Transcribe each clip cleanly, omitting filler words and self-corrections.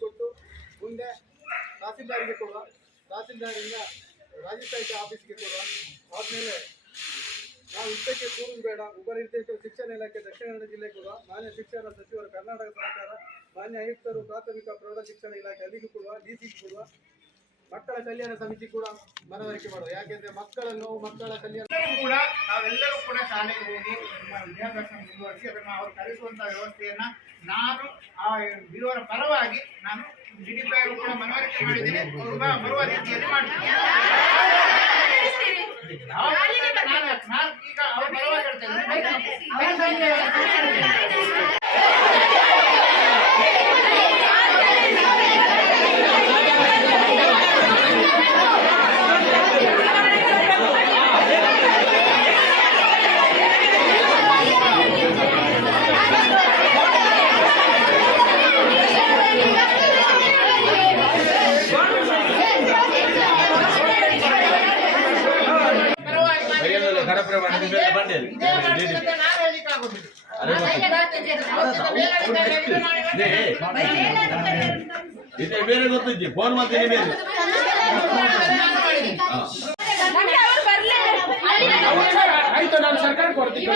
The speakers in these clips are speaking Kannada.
ಕೊಟ್ಟು ಮುಂದೆ ತಹಸೀಲ್ದಾರ್ಗೆ ಕೊಡುವ, ತಹಸೀಲ್ದಾರಿಂದ ರಾಜಸ್ಥಾನಿಕ ಆಫೀಸ್ಗೆ ಕೊಡುವ. ಆದಮೇಲೆ ನಾವು ಇದಕ್ಕೆ ಕೂರುವುದು ಬೇಡ. ಉಪನಿರ್ದೇಶಕ ಶಿಕ್ಷಣ ಇಲಾಖೆ ದಕ್ಷಿಣ ಕನ್ನಡ ಜಿಲ್ಲೆ ಕೊಡುವ. ಮಾನ್ಯ ಶಿಕ್ಷಣ ಸಚಿವರು ಕರ್ನಾಟಕ ಸರ್ಕಾರ, ಮಾನ್ಯ ಆಯುಕ್ತರು ಪ್ರಾಥಮಿಕ ಪ್ರೌಢ ಶಿಕ್ಷಣ ಇಲಾಖೆ ಅಲ್ಲಿಗೂ ಕೊಡುವ, ಡಿಸಿಗೆ ಕೊಡುವ. ಮಕ್ಕಳ ಕಲ್ಯಾಣ ಸಮಿತಿ ಕೂಡ ಮನವರಿಕೆ ಮಾಡುವ. ಯಾಕೆಂದ್ರೆ ಮಕ್ಕಳನ್ನು ಮಕ್ಕಳ ಕಲ್ಯಾಣ ಕೂಡ ನಾವೆಲ್ಲರೂ ಕೂಡ ಶಾಲೆಗೆ ಹೋಗಿ ನಮ್ಮ ವಿದ್ಯಾಭ್ಯಾಸ ಮುಂದುವರಿಸಿ ಅದನ್ನು ಅವರು ಕಲಿಸುವಂತಹ ವ್ಯವಸ್ಥೆಯನ್ನ ನಾನು ಇವರ ಪರವಾಗಿ ನಾನು ಡಿಡಿಪಿ ಕೂಡ ಮನವರಿಕೆ ಮಾಡಿದ್ದೇನೆ. ಬರುವ ರೀತಿಯಲ್ಲಿ ಮಾಡ್ತೀನಿ. ನಾನು ಈಗ ಅವರ ಪರವಾಗಿ ಹೇಳ್ತೇನೆ. ಬೇರೆ ಗೊತ್ತಿದ್ದಿ ಫೋನ್ ಮಾಡ್ತೀನಿ ಬೇರೆ ಆಯ್ತು, ನಾನು ಸರ್ಕಾರ ಕೊಡ್ತೀನಿ.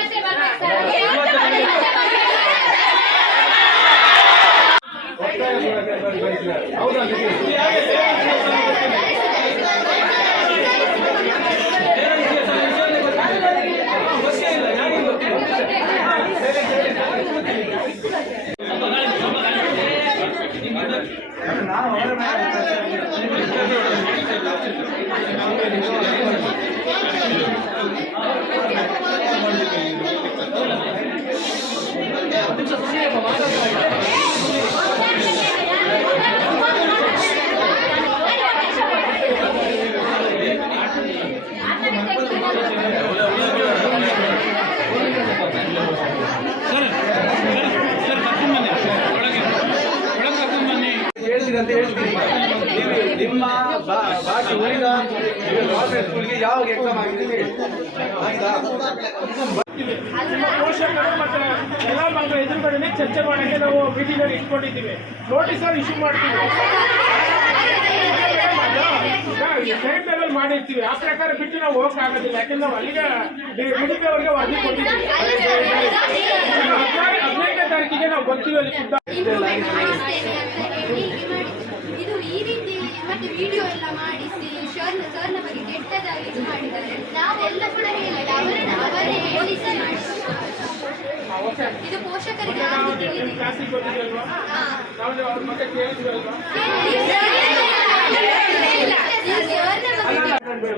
ನಿಮ್ಮ ಬಾಕಿ ಉಳಿದ ಸ್ಕೂಲ್ಗೆ ಯಾವಾಗ ಎಕ್ಸಾಮ್ ಆಗಿದೆ ಪೋಷಕರು ಮತ್ತೆ ಎಲ್ಲ ಮಕ್ಕಳ ಎದುರುಗಡೆ ಚರ್ಚೆ ಮಾಡೋಕ್ಕೆ ನಾವು ಮೀಟಿಂಗ್ ಅಲ್ಲಿ ಇಟ್ಕೊಂಡಿದ್ದೀವಿ. ನೋಟಿಸ್ ಇಶ್ಯೂ ಮಾಡ್ತೀವಿ, ಟೈಮ್ ಟೇಬಲ್ ಮಾಡಿರ್ತೀವಿ. ಆ ಪ್ರಕಾರ ಬಿಟ್ಟು ನಾವು ಹೋಗಕ್ಕಾಗೋದಿಲ್ಲ. ಯಾಕಂದ್ರೆ ನಾವು ಅಲ್ಲಿಗೆ ಡಿಡಿಪಿ ಅವರಿಗೆ ವರದಿ ಕೊಟ್ಟಿದ್ದೀವಿ. 15ನೇ ತಾರೀಕಿಗೆ ನಾವು ಬರ್ತೀವಿ ಅಲ್ಲಿ. ಇದು ಈ ರೀತಿ ಮತ್ತೆ ವಿಡಿಯೋ ಎಲ್ಲ ಮಾಡಿಸಿ ಸರ್ನ ಬಗ್ಗೆ ಕೆಟ್ಟದಾಗಿ ಇದು ಮಾಡಿದ್ದಾರೆ. ನಾವೆಲ್ಲ ಕೂಡ ಹೇಳಿಲ್ಲ, ಅವರೇ ಹೇಳಿಸಿ ಇದು ಪೋಷಕರಿಗೆ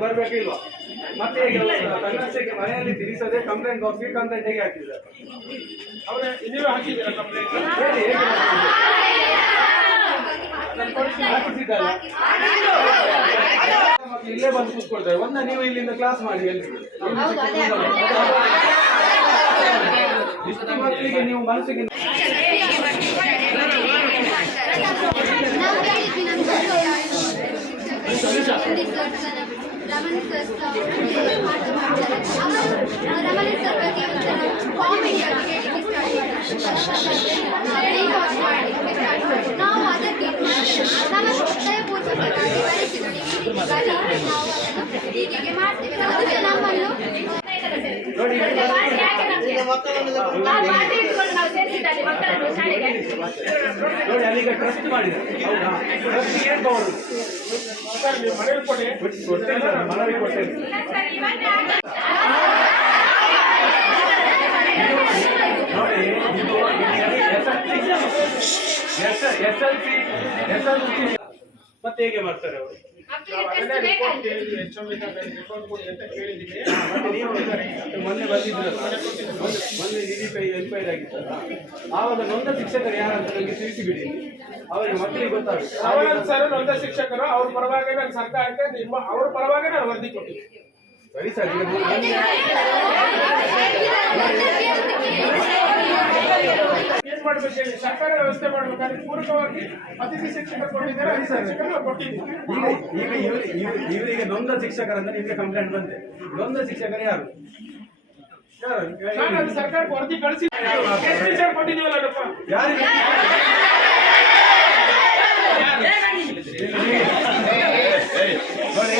ಬರ್ಬೇಕಿಲ್ವಾ? ಮತ್ತೆ ತನ್ನಷ್ಟಕ್ಕೆ ಮನೆಯಲ್ಲಿ ತಿರಿಸದೆ ಕಂಪ್ಲೇಂಟ್ ಬಾಕ್ಸ್ಗೆ ಕಂಪ್ಲೇಂಟ್ ಹೇಗೆ ಹಾಕಿದ್ದಾರೆ? ಅವರೇ ನೀವು ಹಾಕಿದ್ದೀರಾ ಕಂಪ್ಲೇಂಟ್? ಇಲ್ಲೇ ಬಂದು ಕೂತ್ಕೊಳ್ತಾರೆ. ಒಂದ ನೀವು ಇಲ್ಲಿಂದ ಕ್ಲಾಸ್ ಮಾಡಿ ಇಷ್ಟು ಮಕ್ಕಳಿಗೆ ನೀವು ಮನಸ್ಸಿಗೆ ರಮಣ ಸರ್ ಬಗ್ಗೆ ಕಾಮಿಡಿ ಆಗಿ ನಾವು ಅದಕ್ಕೆ ನಮ್ಮ ಹೃದಯಪೂರ್ವಕವಾಗಿ ಬರೆಸಿದ್ದೀವಿ. ನಾವು ಅದನ್ನು ಹೀಗೆ ಮಾಡ್ತೇವೆ. ಅದಕ್ಕೆ ನಮ್ಮನ್ನು ನೋಡಿ ಅಲ್ಲಿಗ ಟ್ರಸ್ಟ್ ಮಾಡಿದ್ದಾರೆ. ಹೌದಾ? ಟ್ರಸ್ಟ್ ಏನ್ ಪವರ್? ಮನವಿ ಕೊಡಿ, ಮನವಿ ಕೊಟ್ಟೆ. ನೋಡಿ SLC ಮತ್ತೆ ಹೇಗೆ ಮಾಡ್ತಾರೆ ಅವರು? ಮಕ್ಕಳಿಗೆ ಟೆಸ್ಟ್ ಬೇಕಾಗಿದೆ. ರಿಪೋರ್ಟ್ ಕೊಡಿ ಅಂತ ಕೇಳಿದ್ದೀನಿ. ಮೊನ್ನೆ ಬಂದಿದ್ರಲ್ಲ, ಮೊನ್ನೆ DDPI ಎನ್ಕ್ವೈರಿ ಆಗಿತ್ತಲ್ಲ, ಆವಾಗ ನೊಂದ ಶಿಕ್ಷಕರು ಯಾರಂತ ನನಗೆ ತಿಳಿಸಿಬಿಡಿ, ಅವರಿಗೆ ಮಕ್ಕಳಿಗೆ ಗೊತ್ತಾಗುತ್ತೆ. ಅವರನ್ನು ಸರ್ ನೊಂದ ಶಿಕ್ಷಕರು ಅವ್ರ ಪರವಾಗಿ ನಾನು ಸರ್ಕಾರಕ್ಕೆ ಅವ್ರ ಪರವಾಗಿ ನಾನು ವರದಿ ಕೊಟ್ಟಿದ್ದೀನಿ. ಸರಿ ಸರ್, ಈಗ ಏನ್ ಮಾಡ್ಬೇಕು ಹೇಳಿ, ಸರ್ಕಾರ ವ್ಯವಸ್ಥೆ ಮಾಡ್ಬೇಕಾದ್ರೆ ಪೂರಕವಾಗಿ ಅತಿಥಿ ಶಿಕ್ಷಕರು ಕೊಟ್ಟಿದ್ದಾರೆ, ಅತಿಥಿ ಶಿಕ್ಷಕರು ಕೊಟ್ಟಿದ್ದೀನಿ. ಇವರಿಗೆ ನೊಂದ ಶಿಕ್ಷಕರಂತ ನಿಮಗೆ ಕಂಪ್ಲೇಂಟ್ ಬಂದೆ. ನೊಂದ ಶಿಕ್ಷಕರು ಯಾರು? ನಾನು ಅದು ಸರ್ಕಾರಕ್ಕೆ ವರದಿ ಕಳಿಸಿ ಕೊಟ್ಟಿದ್ದೀವಲ್ಲಪ್ಪ. ಯಾರಿಗೆ